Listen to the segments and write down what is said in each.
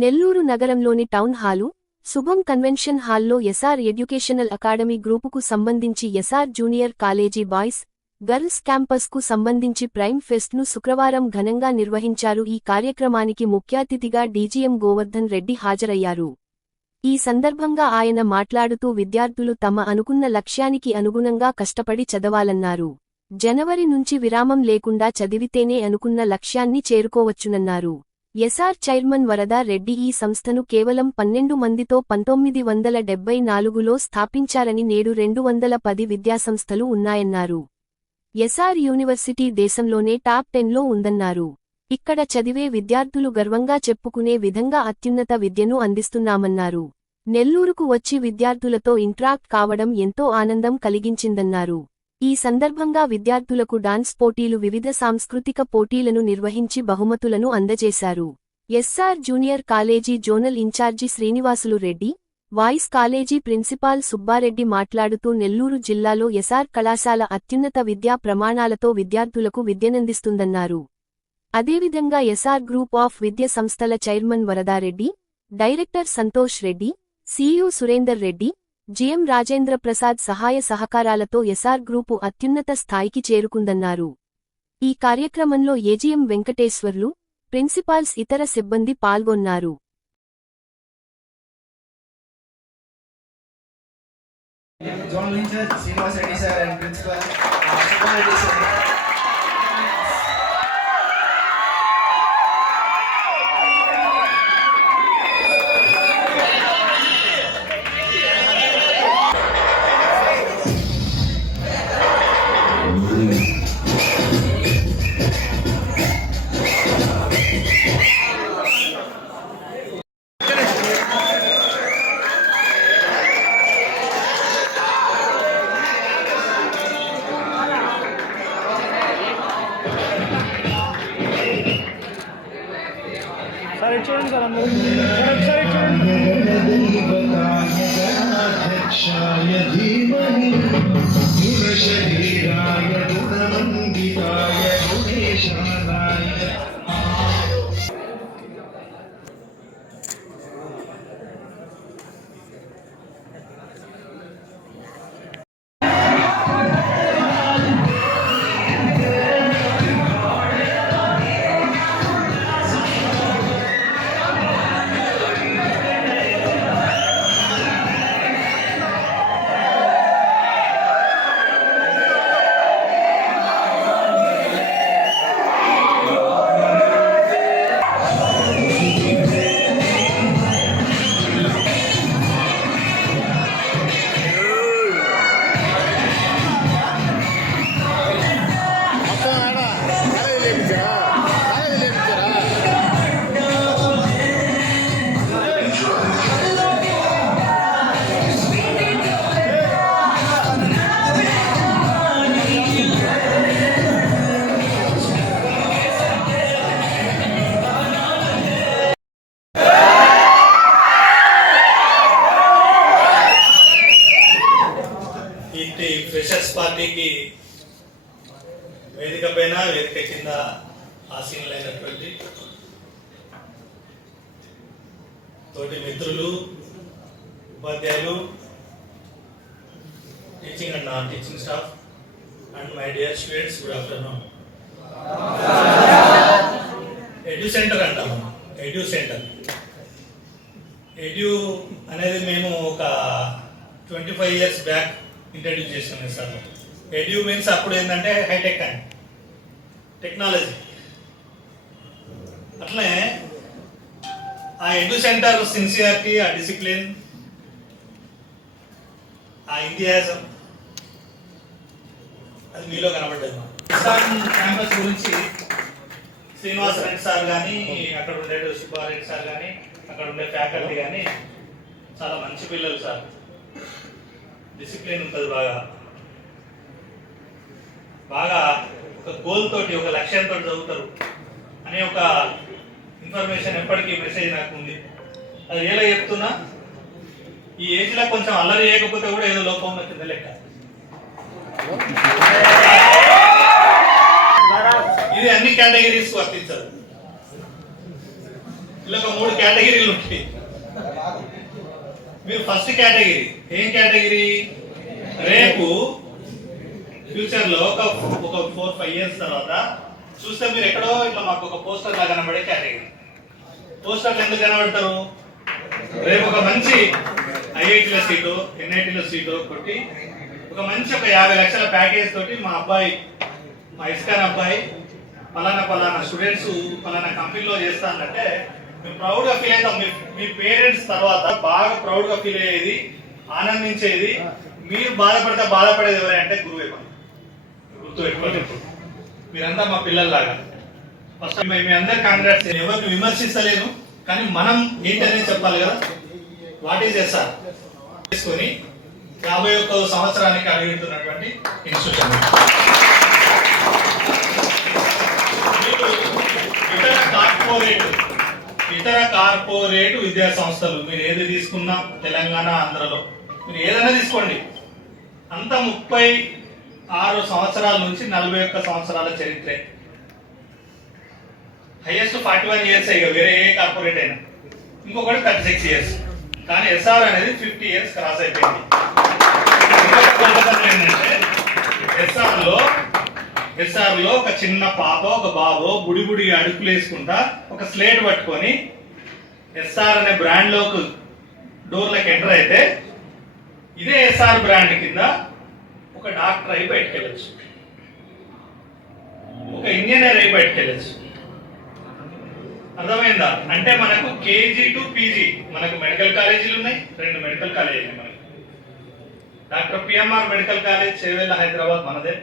నెల్లూరు నగరంలోని town hall, Shubham convention హాల్లో SR educational academy గ్రూపుకు సంబంధించి SR junior college boys, girls క్యాంపస్కు సంబంధించి ప్రైమ్ ఫెస్ట్ను శుక్రవారం ఘనంగా నిర్వహించారు. ఈ కార్యక్రమానికి ముఖ్యాతిథిగా డీజీఎం గోవర్ధన్ రెడ్డి హాజరయ్యారు. ఈ సందర్భంగా ఆయన మాట్లాడుతూ విద్యార్థులు తమ అనుకున్న లక్ష్యానికి అనుగుణంగా కష్టపడి చదవాలన్నారు. జనవరి నుంచి విరామం లేకుండా చదివితేనే అనుకున్న లక్ష్యాన్ని చేరుకోవచ్చునన్నారు. ఎస్ఆర్ చైర్మన్ వరదా రెడ్డి ఈ సంస్థను కేవలం 12 మందితో 1974లో స్థాపించారని నేడు 210 విద్యాసంస్థలు ఉన్నాయన్నారు. ఎస్ఆర్ యూనివర్సిటీ దేశంలోనే టాప్ 10లో ఉందన్నారు. ఇక్కడ చదివే విద్యార్థులు గర్వంగా చెప్పుకునే విధంగా అత్యున్నత విద్యను అందిస్తున్నామన్నారు. నెల్లూరుకు వచ్చి విద్యార్థులతో ఇంట్రాక్ట్ కావడం ఎంతో ఆనందం కలిగించిందన్నారు. ఈ సందర్భంగా విద్యార్థులకు డాన్స్ పోటీలు, వివిధ సాంస్కృతిక పోటీలను నిర్వహించి బహుమతులను అందజేశారు. SR junior college zonal incharge Srinivasulu Reddy, voice college principal Subbareddy మాట్లాడుతూ నెల్లూరు జిల్లాలో ఎస్ఆర్ కళాశాల అత్యున్నత విద్యా ప్రమాణాలతో విద్యార్థులకు విద్యనందిస్తుందన్నారు. అదేవిధంగా ఎస్ఆర్ గ్రూప్ ఆఫ్ విద్య సంస్థల chairman Varada Reddy, director Santosh Reddy, CEO Surender Reddy, GM Rajendra Prasad సహాయ సహకారాలతో ఎస్ఆర్ గ్రూపు అత్యున్నత స్థాయికి చేరుకుందన్నారు. ఈ కార్యక్రమంలో ఏజీఎం వెంకటేశ్వర్లు, ప్రిన్సిపాల్స్, ఇతర సిబ్బంది పాల్గొన్నారు. చూడండి సార్ అందరూ ఫ్రెషర్స్ పార్టీకి వేదిక పైన, వేదిక కింద ఆసీనులైనటువంటి తోటి మిత్రులు, ఉపాధ్యాయులు, teaching and non teaching staff and my dear students, good afternoon. Edu centre అంటాము. ఎడ్యూ సెంటర్, ఎడ్యూ అనేది మేము ఒక 25 years బ్యాక్ ఇంట్రడ్యూస్ చేసుకున్నాం సార్. ఎడ్యూ మీన్స్ అప్పుడు ఏంటంటే హైటెక్ అండ్ టెక్నాలజీ. అట్లనే ఆ ఎడ్యూ సెంటర్ సిన్సియారిటీ, ఆ డిసిప్లిన్, ఆ ఇంథియాజం అది మీలో కనబడ్డది. క్యాంపస్ గురించి శ్రీనివాస్ రెడ్డి సార్ కానీ, అక్కడ ఉండే సుబ్బారెడ్డి సార్ కానీ, అక్కడ ఉండే ఫ్యాకల్టీ కానీ చాలా మంచి పిల్లలు సార్. డిసిప్లిన్ ఉంటుంది బాగా ఒక గోల్ తోటి, ఒక లక్ష్యంతో చదువుతారు అనే ఒక ఇన్ఫర్మేషన్ ఎప్పటికీ మెసేజ్ నాకు ఉంది. అది ఎలా చెప్తున్నా, ఈ ఏజ్ లో కొంచెం అల్లరి చేయకపోతే కూడా ఏదో లోపం ఉన్న కింద లెక్క. ఇది అన్ని కేటగిరీస్ వర్తించదు. ఇలా ఒక 3 కేటగిరీలు ఉంటాయి. మీరు ఫస్ట్ కేటగిరీ ఏం కేటగిరీ? రేపు ఫ్యూచర్ లో ఒక 4-5 ఇయర్స్ తర్వాత చూస్తే మీరు ఎక్కడో ఇట్లా మాకు ఒక పోస్టర్ లా కనబడే కేటగిరీ. పోస్టర్లు ఎందుకు కనబడతారు? రేపు ఒక మంచి ఐఐటీల సీటు, ఎన్ఐటీల సీటు కొట్టి ఒక మంచి 50 లక్షల ప్యాకేజ్ తోటి మా అబ్బాయి, మా ఇస్కాన్ అబ్బాయి పలానా స్టూడెంట్స్ పలానా కంపెనీలో చేస్తానంటే మేము ప్రౌడ్ గా ఫీల్ అవుతాం. మీ పేరెంట్స్ తర్వాత బాగా ప్రౌడ్ గా ఫీల్ అయ్యేది, ఆనందించేది, మీరు బాధపడేది ఎవరంటే గురువే. గుర్తుపెట్టుకోండి, మీరంతా మా పిల్లల్లాగా. ఫస్ట్ మీ అందరు కాంగ్రాట్స్. ఎవరిని విమర్శిస్తలేను, కానీ మనం ఏంటనేది చెప్పాలి కదా. వాట్ ఈజ్ ఎస్ఆర్ తీసుకొని 51వ సంవత్సరానికి అడుగుతున్నటువంటి ఇన్స్టిట్యూషన్. ఇతర కార్పొరేట్ విద్యా సంస్థలు మీరు ఏది తీసుకున్నా తెలంగాణ, ఆంధ్రలో మీరు ఏదైనా తీసుకోండి, అంత 36 సంవత్సరాల నుంచి 41 సంవత్సరాల చరిత్రే. హైయెస్ట్ 41 ఇయర్స్ ఇక వేరే ఏ కార్పొరేట్ అయినా, ఇంకొకటి 36 ఇయర్స్. కానీ ఎస్ఆర్ అనేది 50 ఇయర్స్ క్రాస్ అయిపోయింది. ఏంటంటే ఎస్ఆర్ లో ఒక చిన్న పాప, ఒక బాబు బుడి అడుగులు వేసుకుంటా ఒక స్లేట్ పట్టుకొని ఎస్ఆర్ అనే బ్రాండ్ లోకి డోర్లకు ఎంటర్ అయితే ఇదే ఎస్ఆర్ బ్రాండ్ కింద ఒక డాక్టర్ అయి బయటకు వెళ్ళచ్చు, ఒక ఇంజనీర్ అయి బయటకు వెళ్ళచ్చు. అర్థమైందా? అంటే మనకు కేజీ టు పీజీ మనకు మెడికల్ కాలేజీలు ఉన్నాయి, 2 మెడికల్ కాలేజీలు మనకి. Doctor PMR medical college Chevella Hyderabad మనదే,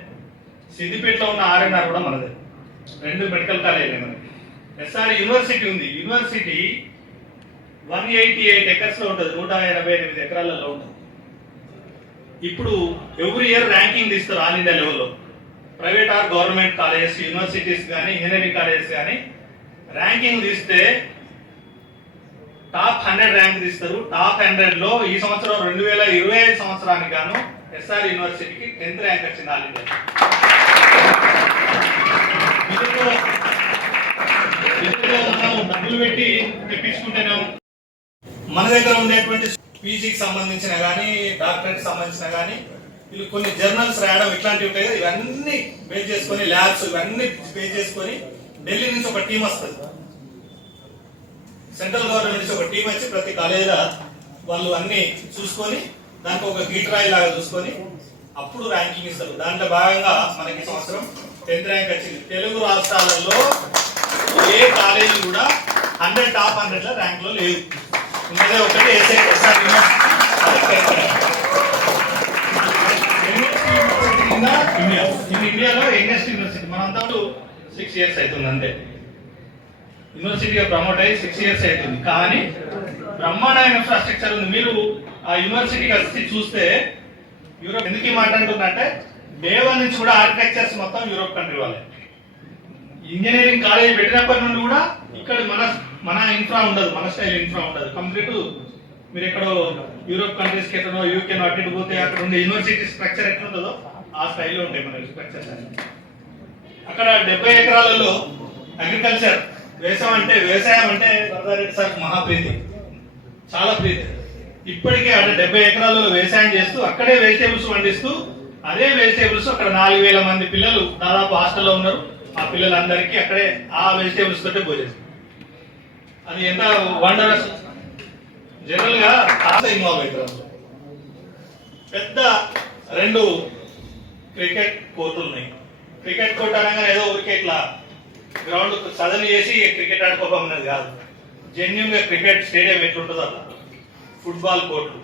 సిద్దిపేటలో ఉన్న ఆర్ఎన్ఆర్ కూడా మనదే, 2 మెడికల్ కాలేజీలు మనకి. ఎస్ఆర్ యూనివర్సిటీ ఉంది. యూనివర్సిటీ 188 ఎకర్స్ లో ఉంటుంది, 188 ఎకరాలలో ఉంటుంది. ఇప్పుడు ఎవ్రీ ఇయర్ ర్యాంకింగ్ తీస్తారు ఆల్ ఇండియా లెవెల్లో. Private or government colleges, universities కానీ ఇంజనీరింగ్ కాలేజెస్ కానీ ర్యాంకింగ్ తీస్తే టాప్ 100 ర్యాంక్ తీస్తారు. టాప్ 100 లో ఈ సంవత్సరం 2025 సంవత్సరానికి గాను ఎస్ఆర్ యూనివర్సిటీకి 10th ర్యాంక్ వచ్చింది ఆల్ ఇండియా. డబ్బులు పెట్టి తెప్పించుకుంటేనే మన దగ్గర ఉండేటువంటి పీజీకి సంబంధించిన కానీ డాక్టరేట్ సంబంధించిన కానీ వీళ్ళు కొన్ని జర్నల్స్ రాయడం ఇట్లాంటివి ఉంటాయి కదా, ఇవన్నీ బేస్ చేసుకొని ల్యాబ్స్ ఇవన్నీ బేస్ చేసుకొని ఢిల్లీ నుంచి ఒక టీం వస్తుంది, సెంట్రల్ గవర్నమెంట్ నుంచి ఒక టీం వచ్చి ప్రతి కాలేజీలో వాళ్ళు అన్ని చూసుకొని దానికి ఒక గీటరాయి లాగా చూసుకొని అప్పుడు ర్యాంకింగ్ ఇస్తారు. దాంట్లో భాగంగా మనకి సంవత్సరం 10th ర్యాంక్ వచ్చింది. తెలుగు రాష్ట్రాలలో ఏ కాలేజీ కూడా 100 టాప్ 100 ర్యాంక్ లో లేవు. ఉన్నదే ఒకటి ఎస్ఆర్ ఇండియాలో యంగెస్ట్ యూనివర్సిటీ. మనంతా 6 ఇయర్స్ అవుతుంది అంతే. యూనివర్సిటీగా ప్రమోట్ అయ్యి 6 ఇయర్స్ అవుతుంది, కానీ బ్రహ్మాండమైన ఇన్ఫ్రాస్ట్రక్చర్ ఉంది. మీరు ఆ యూనివర్సిటీకి వచ్చి చూస్తే యూరోప్ ఎందుకు మాట్లాడుతుందంటే డే 1 నుంచి కూడా ఆర్కిటెక్చర్స్ మొత్తం యూరోప్ కంట్రీ వాళ్ళే. ఇంజనీరింగ్ కాలేజ్ పెట్టినప్పటి నుండి కూడా ఇక్కడ మన ఇన్ఫ్రా ఉండదు, మన స్టైల్ ఇన్ఫ్రా ఉండదు. కంప్లీట్ మీరు ఎక్కడో యూరోప్ కంట్రీస్కి ఎక్కడో యూకే అటు పోతే అక్కడ ఉండే యూనివర్సిటీ స్ట్రక్చర్ ఎట్లుంటుందో ఆ స్టైల్లో ఉంటాయి మన స్ట్రక్చర్స్. అక్కడ 70 ఎకరాలలో అగ్రికల్చర్ వ్యవసాయం అంటే వరదారెడ్డి సార్ మహాప్రీతి, చాలా ప్రీతి. ఇప్పటికే అక్కడ 70 ఎకరాలలో వ్యవసాయం చేస్తూ అక్కడే వెజిటేబుల్స్ పండిస్తూ అదే వెజిటేబుల్స్ అక్కడ 4000 మంది పిల్లలు దాదాపు హాస్టల్లో ఉన్నారు. ఆ పిల్లలందరికీ అక్కడే ఆ వెజిటేబుల్స్ తోటే భోజనం. అది ఎంత వండరస్. జనరల్ గా ఇన్వాల్వ్ అవుతారు. పెద్ద 2 క్రికెట్ కోర్టులు ఉన్నాయి. క్రికెట్ కోర్టు అనగా ఏదో ఊరికే ఇట్లా గ్రౌండ్ సదన్ చేసి క్రికెట్ ఆడుకోమన్నది కాదు. జెన్యున్ గా క్రికెట్ స్టేడియం ఎట్లుంటుందో అట్లా. ఫుట్బాల్ కోర్టులు,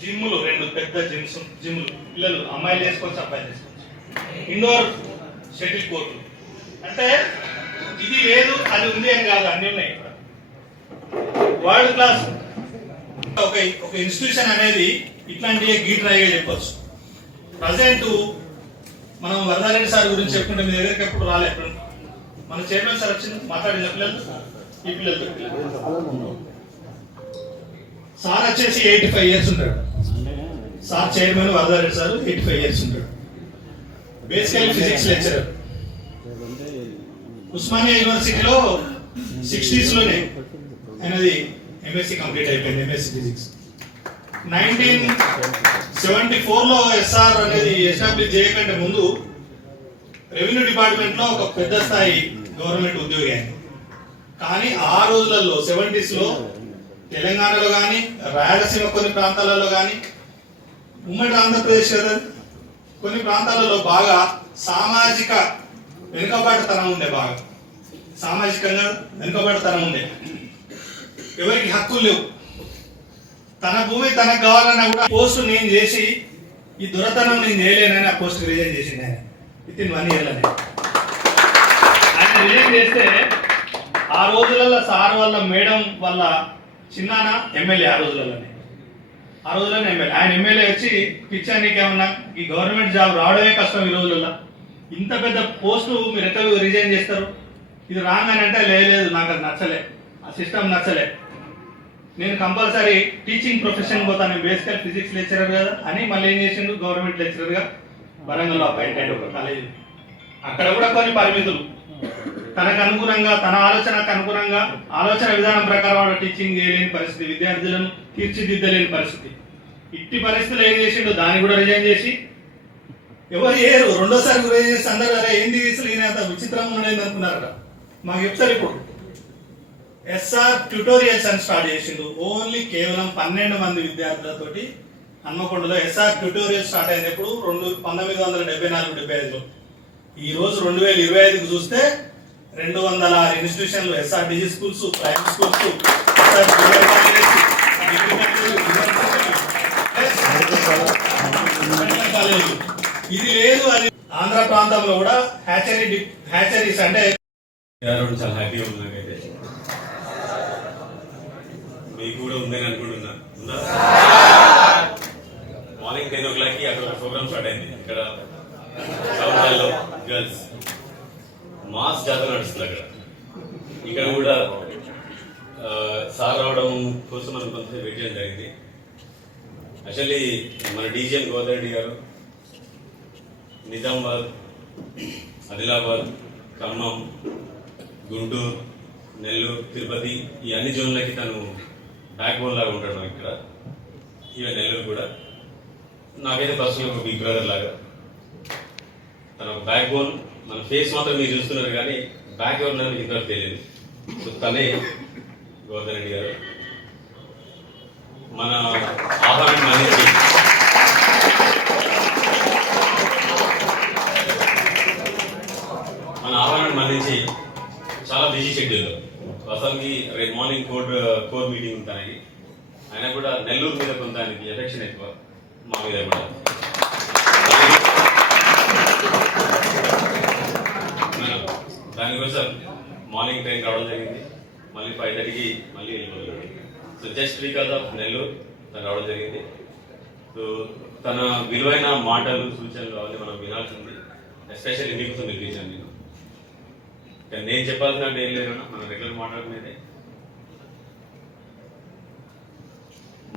జిమ్లు, 2 పెద్ద జిమ్లు, పిల్లలు అమ్మాయిలు చేసుకోవచ్చు, అబ్బాయిలు చేసుకోవచ్చు. ఇండోర్ షటిల్ కోర్టులు. అంటే ఇది లేదు అది ఉంది అని కాదు, అన్ని ఉన్నాయి. వరల్డ్ క్లాస్ ఒక ఇన్స్టిట్యూషన్ అనేది ఇట్లాంటి గీటరాయిగా చెప్పొచ్చు. ప్రజెంట్ మనం వరదారెడ్డి సార్ గురించి చెప్పుకుంటే మీ దగ్గరికి ఎప్పుడు రాలేదు. మన చైర్మన్ సార్ వచ్చింది మాట్లాడిన పిల్లలు ఈ పిల్లలతో. సార్ వచ్చేసి 85 ఇయర్స్ ఉంటాడు. Sir chairman Varada Reddy sir 85 years ఉంటాడు. బేసికల్ ఫిజిక్స్ లెక్చరర్. ఉస్మానియా యూనివర్సిటీలో 60s లోనే ఆయనది ఎంఎస్సి కంప్లీట్ అయిపోయింది, ఎంఎస్సి ఫిజిక్స్. 1974లో ఎస్ఆర్ అనేది ఎస్టాబ్లిష్ చేయకంటే ముందు రెవెన్యూ డిపార్ట్మెంట్ లో ఒక పెద్ద స్థాయి గవర్నమెంట్ ఉద్యోగి ఆయన. కానీ ఆ రోజులలో 70s లో తెలంగాణలో కానీ రాయలసీమ కొన్ని ప్రాంతాలలో కానీ ఉమ్మడి ఆంధ్రప్రదేశ్ కదా కొన్ని ప్రాంతాలలో బాగా సామాజిక వెనుకబాటుతనం ఉండే, బాగా సామాజికంగా వెనుకబాటుతనం ఉండే, ఎవరికి హక్కులు లేవు. తన భూమి తనకు కావాలన్నా కూడా పోస్ట్ నేను చేసి ఈ దురతనం నేను చేయలేనని ఆ పోస్ట్ రిజైన్ చేసింది ఆయన విత్ ఇన్ 1 year. ఆయన రిజైన్ చేస్తే ఆ రోజులలో సార్ వల్ల మేడం వల్ల చిన్నాన ఎమ్మెల్యే ఆ రోజులలోనే ఎమ్మెల్యే. ఆయన ఎమ్మెల్యే వచ్చి పిచ్చా నీకేమన్నా ఈ గవర్నమెంట్ జాబ్ రావడమే కష్టం ఈ రోజులలో, ఇంత పెద్ద పోస్టు మీరు ఎట్లా రిజైన్ చేస్తారు, ఇది రాంగ్ అని అంటే లేదు నాకు అది నచ్చలే, ఆ సిస్టమ్ నచ్చలే, నేను కంపల్సరీ టీచింగ్ ప్రొఫెషన్ పోతాను, నేను బేసికల్ ఫిజిక్స్ లెక్చరర్ కదా అని మళ్ళీ ఏం చేసిండు గవర్నమెంట్ లెక్చరర్గా వరంగల్లో అపాయింట్ అయ్యి ఒక కాలేజీ. అక్కడ కూడా కొన్ని పరిమితులు, తనకు అనుగుణంగా తన ఆలోచనకు అనుగుణంగా ఆలోచన విధానం ప్రకారం వాడు టీచింగ్ చేయలేని పరిస్థితి, విద్యార్థులను తీర్చిదిద్దలేని పరిస్థితి. ఇట్టి పరిస్థితులు ఏం చేసిండు దాన్ని కూడా రిజైన్ చేసి ఎవరు ఏరు రెండోసారి రిజైన్ చేసి అందరూ అరే ఏంది అసలు ఈయన అంత విచిత్రంగా ఉండేది అనుకున్నారట. మాకు చెప్తారు ఇప్పుడు ఎస్ఆర్ ట్యూటోరియల్స్ అని స్టార్ట్ చేసిండు. ఓన్లీ కేవలం 12 మంది విద్యార్థులతోటి హన్మకొండలో ఎస్ఆర్ ట్యూటోరియల్ స్టార్ట్ అయింది ఎప్పుడు 1974-75లో. ఈ రోజు 2025కి చూస్తే 206 ఇన్స్టిట్యూషన్లు, ఎస్ఆర్డిజి స్కూల్స్, ప్రైవేట్ స్కూల్స్, ఇది లేదు అని ఆంధ్ర ప్రాంతంలో కూడా హ్యాచరీస్ అంటే చాలా హ్యాపీగా ఉంది. నాకైతే మీకు కూడా ఉందని అనుకుంటున్నా. మార్నింగ్ 10 o'clock అక్కడ ప్రోగ్రామ్ స్టార్ట్ అయింది. ఇక్కడ సౌండ్లో గర్ల్స్ మాస్ జాతర నడుస్తుంది అక్కడ. ఇక్కడ కూడా సార్ రావడం కోసం మనం కొంచెం వెయిట్ చేయడం జరిగింది. యాక్చువల్లీ మన డీజీఎం గోవర్ధన్ రెడ్డి గారు నిజామాబాద్, ఆదిలాబాద్, ఖమ్మం, గుంటూరు, నెల్లూరు, తిరుపతి ఈ అన్ని జోన్లకి తను బ్యాక్ బోన్ లాగా ఉంటాడు. ఇక్కడ ఈవెన్ నెల్లూరు కూడా నాకైతే పర్సనల్ ఒక బిగ్ బ్రదర్ లాగా. తన బ్యాక్ బోన్, మన ఫేస్ మాత్రం మీరు చూస్తున్నారు కానీ బ్యాక్ ఎవరు మీకు ఇంతవరకు తెలియదు. సో తనే గోవర్ధన్ రెడ్డి గారు. మన ఆహ్వానం మన్నించి చాలా బిజీ షెడ్యూల్. అసలుకి రేపు మార్నింగ్ కోర్ మీటింగ్ ఉంటాయి. ఆయన కూడా నెల్లూరు మీద కొంత ఆయనకి ఎఫెక్షన్ ఎక్కువ, మా మీద కూడా. దానికోసం మార్నింగ్ ట్రైన్ రావడం జరిగింది. మళ్ళీ 5:30కి మళ్ళీ వెళ్ళిపోతున్నాడు. So just because of Nellore తను రావడం జరిగింది. సో తన విలువైన మాటలు, సూచనలు అవన్నీ మనం వినాల్సింది. ఎస్పెషల్లీ మీకోసం పిలిపించాను నేను. కానీ నేను చెప్పాల్సినట్టు ఏం లేదు, మనం రెగ్యులర్ మాట్లాడుకునేదే.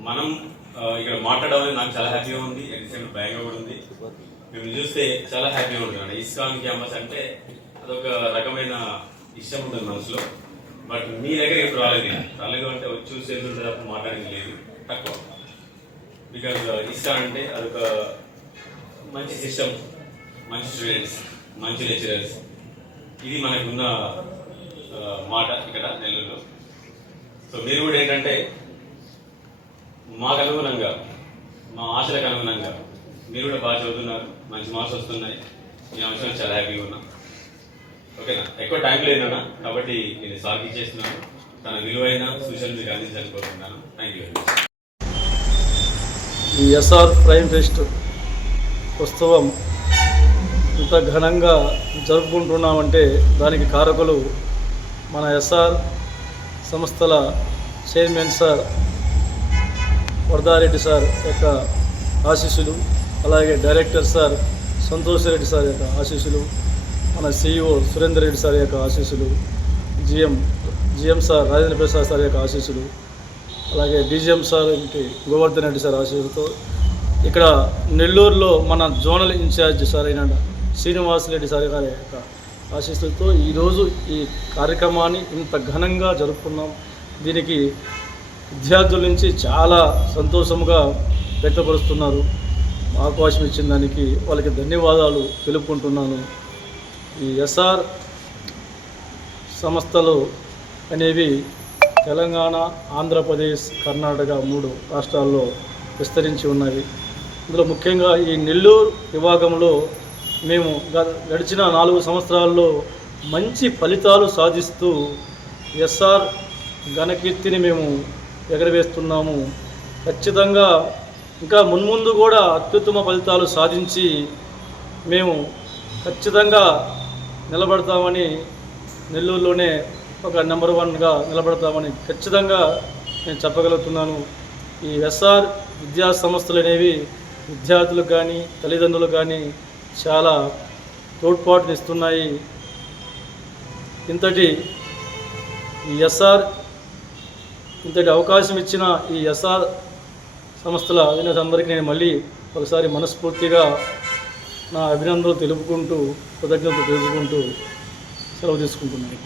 మనం ఇక్కడ మాట్లాడడం అనేది నాకు చాలా హ్యాపీగా ఉంది, ఎగ్జాక్ట్ భయంగా కూడా ఉంది. మేము చూస్తే చాలా హ్యాపీగా ఉంటుంది. ఇస్కాన్ క్యాంపస్ అంటే అదొక రకమైన ఇష్టం ఉంటుంది మనసులో. బట్ మీ దగ్గర ఎప్పుడు రాలేదు అంటే వచ్చి చూసి వెళ్తుంటే తప్ప మాట్లాడింది లేదు, తక్కువ. బికాజ్ ఇస్కాన్ అంటే అదొక మంచి సిస్టమ్, మంచి స్టూడెంట్స్, మంచి లెక్చరర్స్, ఇది మనకున్న మాట ఇక్కడ నెల్లూరులో. సో మీరు కూడా ఏంటంటే మాకు అనుగుణంగా, మా ఆశలకు అనుగుణంగా మీరు కూడా బాగా చదువుతున్నారు, మంచి మార్క్స్ వస్తున్నాయి. ఈ అంశం చాలా హ్యాపీగా ఉన్నా. ఓకేనా, ఎక్కువ టైం లేదన్నా కాబట్టి నేను సార్కి ఇచ్చేస్తున్నాను. తన విలువైన సూచనలు మీకు అందించాలనుకుంటున్నాను. Thank you very much. ఈ ఎస్ఆర్ ప్రైమ్ ఫెస్ట్ ఉత్సవం ఇంత ఘనంగా జరుపుకుంటున్నామంటే దానికి కారకులు మన ఎస్ఆర్ సంస్థల చైర్మన్ సార్ వరదారెడ్డి సార్ యొక్క ఆశీస్సులు, అలాగే director sir Santosh Reddy sir యొక్క ఆశీస్సులు, మన సిఇఓ సురేందర్ రెడ్డి సార్ యొక్క ఆశీస్సులు, GM sir Rajendra Prasad sir యొక్క ఆశీస్సులు, అలాగే DGM sir Govardhan Reddy sir ఆశీస్సులతో ఇక్కడ నెల్లూరులో మన జోనల్ ఇన్ఛార్జ్ సార్ అయిన శ్రీనివాస్ రెడ్డి సార్ గారి యొక్క ఆశీస్సులతో ఈరోజు ఈ కార్యక్రమాన్ని ఇంత ఘనంగా జరుపుకున్నాం. దీనికి విద్యార్థుల నుంచి చాలా సంతోషముగా వ్యక్తపరుస్తున్నారు. అవకాశం ఇచ్చిన దానికి వాళ్ళకి ధన్యవాదాలు తెలుపుకుంటున్నాను. ఈ ఎస్ఆర్ సంస్థలు అనేవి తెలంగాణ, ఆంధ్రప్రదేశ్, కర్ణాటక 3 రాష్ట్రాల్లో విస్తరించి ఉన్నవి. ఇందులో ముఖ్యంగా ఈ నెల్లూరు విభాగంలో మేము గడిచిన 4 సంవత్సరాల్లో మంచి ఫలితాలు సాధిస్తూ ఎస్ఆర్ ఘనకీర్తిని మేము ఎగరవేస్తున్నాము. ఖచ్చితంగా ఇంకా మున్ముందు కూడా అత్యుత్తమ ఫలితాలు సాధించి మేము ఖచ్చితంగా నిలబడతామని, నెల్లూరులోనే ఒక నెంబర్ 1గా నిలబడతామని ఖచ్చితంగా నేను చెప్పగలుగుతున్నాను. ఈ ఎస్ఆర్ విద్యా సంస్థలు అనేవి విద్యార్థులకు కానీ తల్లిదండ్రులకు కానీ చాలా తోడ్పాటునిస్తున్నాయి. ఇంతటి అవకాశం ఇచ్చిన ఈ ఎస్ఆర్ సంస్థల అధినేతలందరికీ నేను మళ్ళీ ఒకసారి మనస్ఫూర్తిగా నా అభినందనలు తెలుపుకుంటూ, కృతజ్ఞతలు తెలుపుకుంటూ సెలవు తీసుకుంటున్నాను.